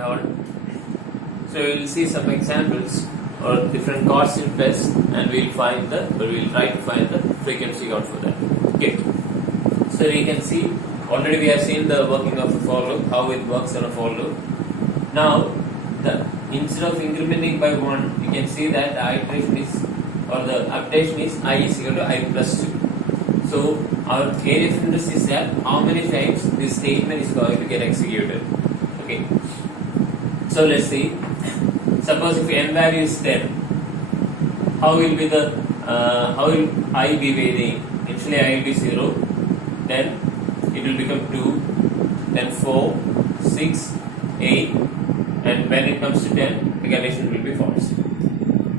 on. So we will see some examples or different chords in test, and we'll try to find the frequency out for that. Okay. So we can see already we have seen the working of a for loop, how it works on a for loop. Now instead of incrementing by 1, you can see that the iteration is or the updation is I is equal to I plus 2. So our area of interest is that how many times this statement is going to get executed. Okay. So let's see. Suppose if n value is 10, how will I be varying? Initially I will be 0, then it will become 2, then 4, 6, 8, and when it comes to 10, the condition will be false.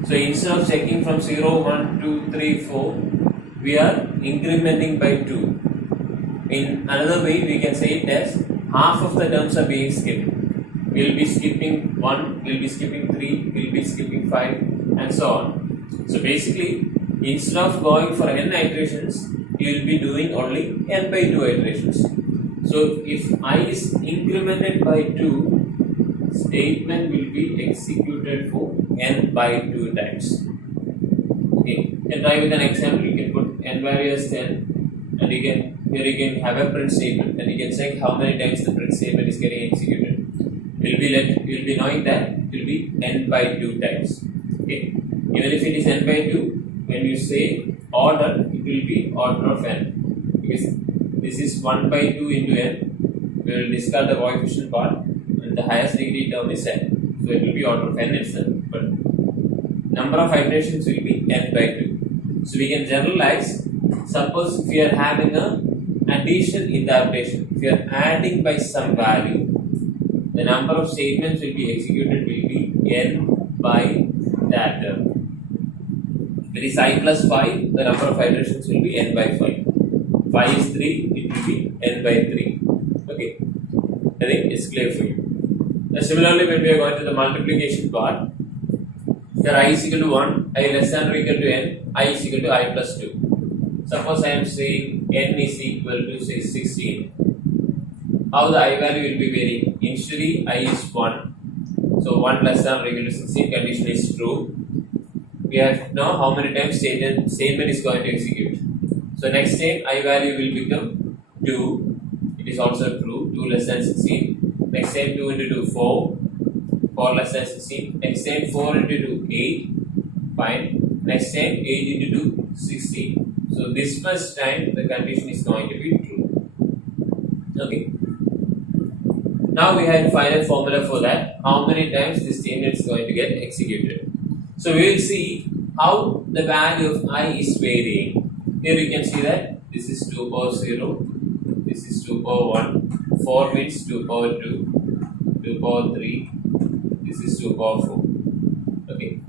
So instead of checking from 0, 1, 2, 3, 4, we are incrementing by 2. In another way, we can say it as half of the terms are being skipped. We will be skipping 1, we will be skipping 3, we will be skipping 5, and so on. So basically, instead of going for n iterations, you will be doing only n by 2 iterations. So if I is incremented by 2, statement will be executed for n by 2 times. Okay, and try with an example. You can put n value as 10, and here you can have a print statement, and you can check how many times the print statement is getting executed. You'll be knowing that it will be n by 2 times. Okay, even if it is n by 2, when you say order, it will be order of n, because this is 1 by 2 into n. We will discard the coefficient part, and the highest degree term is n, so it will be order of n itself, but number of iterations will be n by 2. So we can generalize. Suppose if we are having a addition in the updation, if we are adding by some value, the number of statements will be executed will be n by that term. If it is I plus 5, the number of iterations will be n by 5. 5 is 3, it will be n by 3. Okay, I think it's clear for you. Now similarly, when we are going to the multiplication part, here I is equal to 1, I less than or equal to n, I is equal to I plus 2. Suppose I am saying n is equal to say 16. How the I value will be varying? Initially I is 1, so 1 less than or equal to 16 condition is true. We have now how many times statement is going to execute. So next time I value will become 2, it is also true, 2 less than 16. Next time 2 into 2, 4, 4 less than 16. Next time 4 into 2, 8, fine. Next time 8 into 2, 16. So this first time the condition is going to be true. Okay. Now we have final formula for that. How many times this statement is going to get executed. So we will see how the value of I is varying. Here you can see that this is 2 power 0, this is 2 power 1, 4 means 2 power 2, 2 power 3, this is 2 power 4. Okay.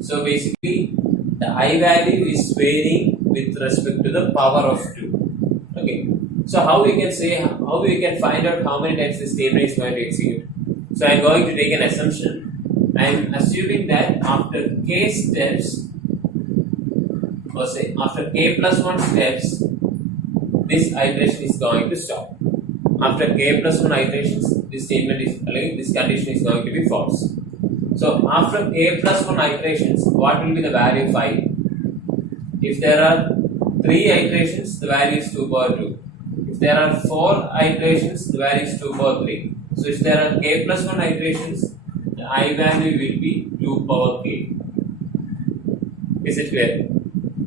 So basically the I value is varying with respect to the power of 2. Okay. So how we can find out how many times this statement is going to execute. So I am going to take an assumption. I am assuming that after k steps, or say after k plus 1 steps, this iteration is going to stop. After k plus 1 iterations, this condition is going to be false. So after k plus 1 iterations, what will be the value of I? If there are 3 iterations, the value is 2 power 2. If there are 4 iterations, the value is 2 power 3. So if there are k plus 1 iterations, the I value will be 2 power k. Is it clear?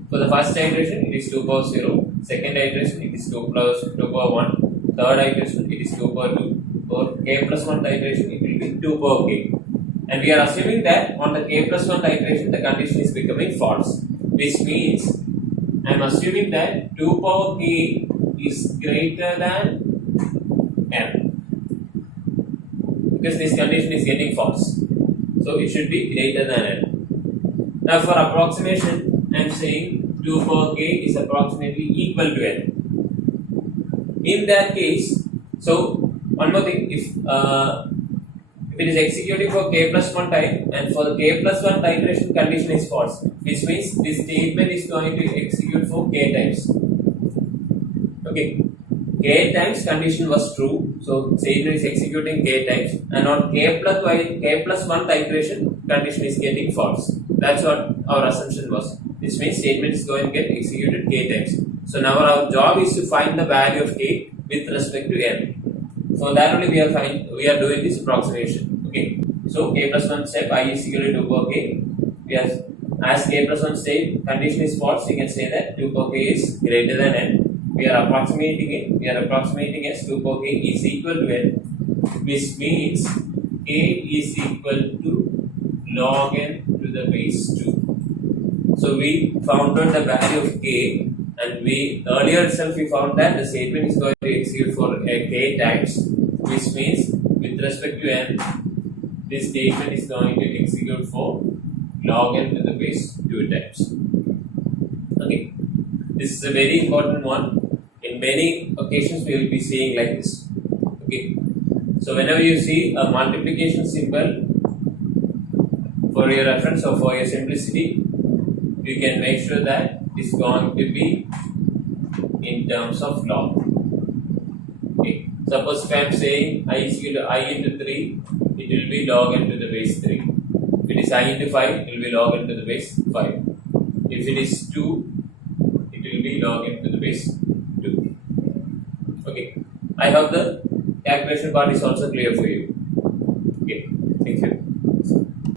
For the first iteration, it is 2 power 0. Second iteration, it is 2 power 1. Third iteration, it is 2 power 2. For k plus 1 iteration, it will be 2 power k. And we are assuming that on the k plus 1 iteration, the condition is becoming false. Which means, I am assuming that 2 power k is greater than n, because this condition is getting false. So it should be greater than n. Now for approximation, I am saying 2 power k is approximately equal to n. In that case, so one more thing, if it is executing for k plus 1 time, and for the k plus 1 iteration condition is false, which means this statement is going to execute for k times. Okay, k times condition was true, So statement is executing k times, and on k plus 1 iteration, condition is getting false. That's what our assumption was. This means statement is going to get executed k times. So now our job is to find the value of k with respect to n. So that only we are doing this approximation. Okay. So k plus 1 step I is equal to 2 power k. As k plus 1 state condition is false, we can say that 2 power k is greater than n. We are approximating it. We are approximating as 2 power k is equal to n, which means k is equal to log n to the base 2. So we found out the value of k, and we earlier itself we found that the statement is going to execute for k times, which means with respect to n, this statement is going to execute for log n to the base 2 times. Okay, this is a very important one. In many occasions, we will be seeing like this. Okay, so whenever you see a multiplication symbol, for your reference or for your simplicity, you can make sure that it's going to be in terms of log. Okay, suppose if I am saying I is equal to I into 3, it will be log n to the base 3. If it is I into 5, it will be log n to the base 5. If it is 2, it will be log n to the base 2. Okay, I hope the calculation part is also clear for you.